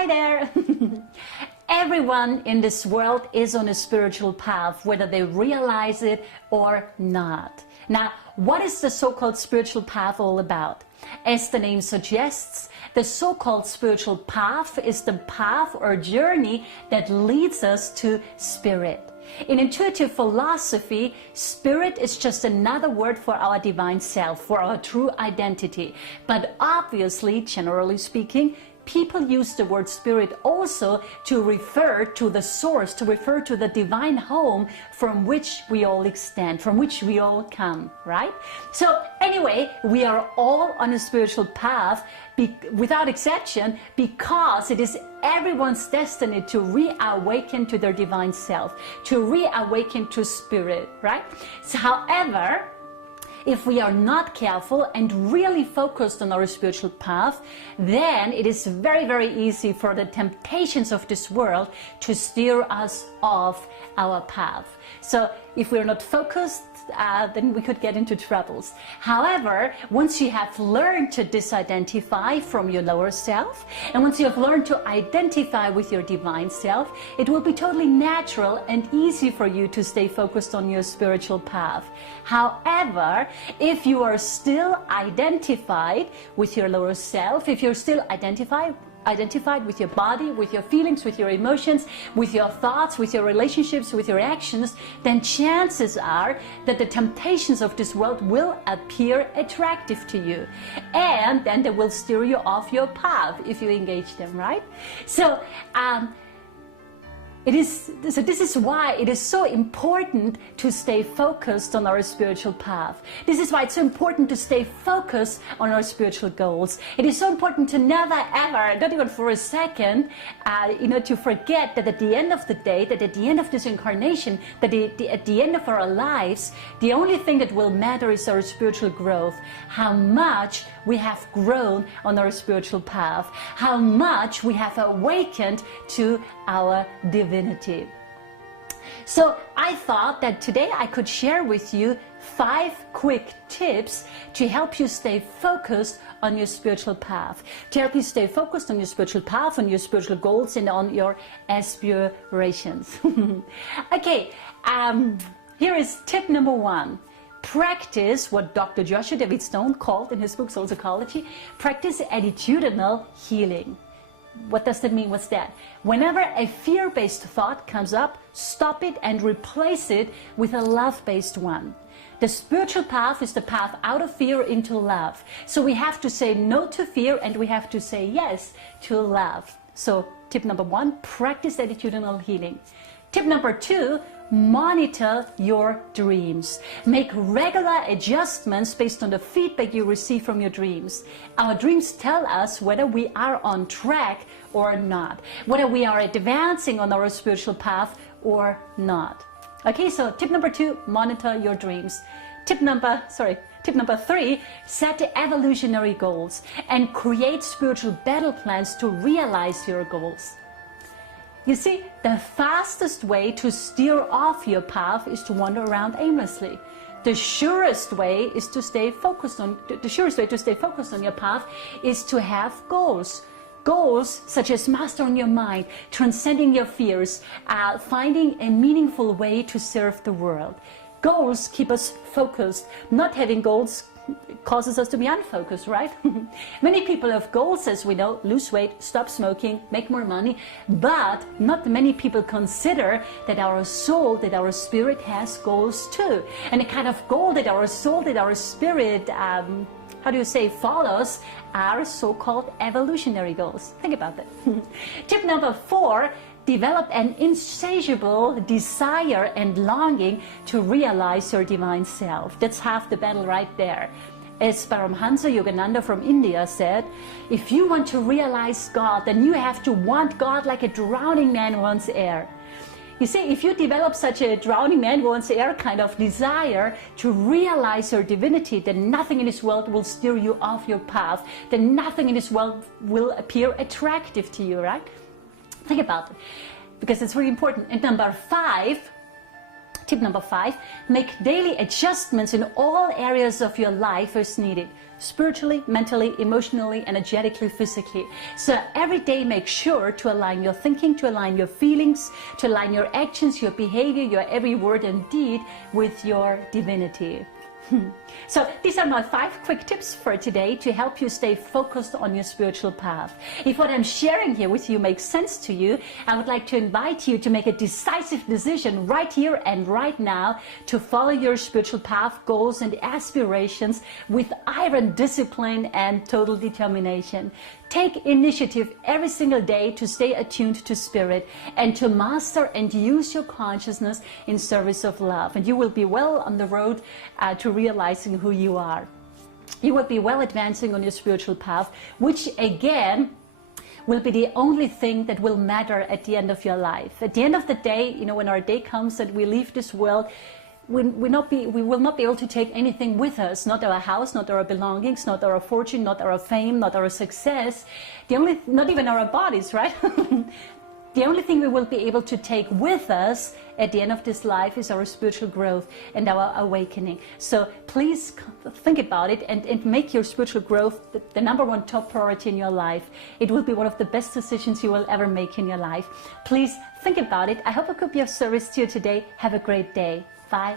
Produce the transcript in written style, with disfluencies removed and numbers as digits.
Hi there! Everyone in this world is on a spiritual path, whether they realize it or not. Now, what is the so-called spiritual path all about? As the name suggests, the so-called spiritual path is the path or journey that leads us to spirit. In intuitive philosophy, spirit is just another word for our divine self, for our true identity. But obviously, generally speaking, people use the word spirit also to refer to the source, to refer to the divine home from which we all extend, from which we all come, right? So anyway, we are all on a spiritual path without exception, because it is everyone's destiny to reawaken to their divine self, to reawaken to spirit, right? So, however, if we are not careful and really focused on our spiritual path, then it is very, very easy for the temptations of this world to steer us off our path. So if we're not focused, then we could get into troubles. However, once you have learned to disidentify from your lower self, and once you have learned to identify with your divine self, it will be totally natural and easy for you to stay focused on your spiritual path. However, if you are still identified with your lower self, if you're still identified with your body, with your feelings, with your emotions, with your thoughts, with your relationships, with your actions, then chances are that the temptations of this world will appear attractive to you. And then they will steer you off your path if you engage them, right? So, this is why it is so important to stay focused on our spiritual path. This is why it's so important to stay focused on our spiritual goals. It is so important to never ever, not even for a second, to forget that at the end of the day, that at the end of this incarnation, that at the end of our lives, the only thing that will matter is our spiritual growth. How much we have grown on our spiritual path, how much we have awakened to our divinity. So I thought that today I could share with you 5 quick tips to help you stay focused on your spiritual path, to help you stay focused on your spiritual path, on your spiritual goals, and on your aspirations. Okay, here is tip number 1. Practice what Dr. Joshua David Stone called in his book Soul Psychology, practice attitudinal healing. What does that mean? What's that? Whenever a fear-based thought comes up, stop it and replace it with a love-based one. The spiritual path is the path out of fear into love. So we have to say no to fear and we have to say yes to love. So tip number 1, practice attitudinal healing. Tip number 2, monitor your dreams. Make regular adjustments based on the feedback you receive from your dreams. Our dreams tell us whether we are on track or not, whether we are advancing on our spiritual path or not. Okay, so tip number 2, monitor your dreams. Tip number 3, set evolutionary goals and create spiritual battle plans to realize your goals. You see, the fastest way to steer off your path is to wander around aimlessly. The surest way to stay focused on your path is to have goals. Goals such as mastering your mind, transcending your fears, finding a meaningful way to serve the world. Goals keep us focused. Not having goals causes us to be unfocused, right? Many people have goals, as we know: lose weight, stop smoking, make more money, but not many people consider that our soul, that our spirit has goals too. And the kind of goal that our soul, that our spirit, follows are so-called evolutionary goals. Think about that. Tip number 4, develop an insatiable desire and longing to realize your divine self. That's half the battle right there. As Paramhansa Yogananda from India said, if you want to realize God, then you have to want God like a drowning man wants air. You see, if you develop such a drowning man wants air kind of desire to realize your divinity, then nothing in this world will steer you off your path. Then nothing in this world will appear attractive to you, right? Think about it, because it's really important. And number 5, Tip number 5, make daily adjustments in all areas of your life as needed. Spiritually, mentally, emotionally, energetically, physically. So every day make sure to align your thinking, to align your feelings, to align your actions, your behavior, your every word and deed with your divinity. So these are my 5 quick tips for today to help you stay focused on your spiritual path. If what I'm sharing here with you makes sense to you, I would like to invite you to make a decisive decision right here and right now to follow your spiritual path, goals and aspirations with iron discipline and total determination. Take initiative every single day to stay attuned to spirit and to master and use your consciousness in service of love. And you will be well on the road to realizing who you are. You will be well advancing on your spiritual path, which again will be the only thing that will matter at the end of your life. At the end of the day, you know, when our day comes and we leave this world, we will not be able to take anything with us, not our house, not our belongings, not our fortune, not our fame, not our success, not even our bodies, right? The only thing we will be able to take with us at the end of this life is our spiritual growth and our awakening. So please think about it and make your spiritual growth the number 1 top priority in your life. It will be one of the best decisions you will ever make in your life. Please think about it. I hope I could be of service to you today. Have a great day. Bye.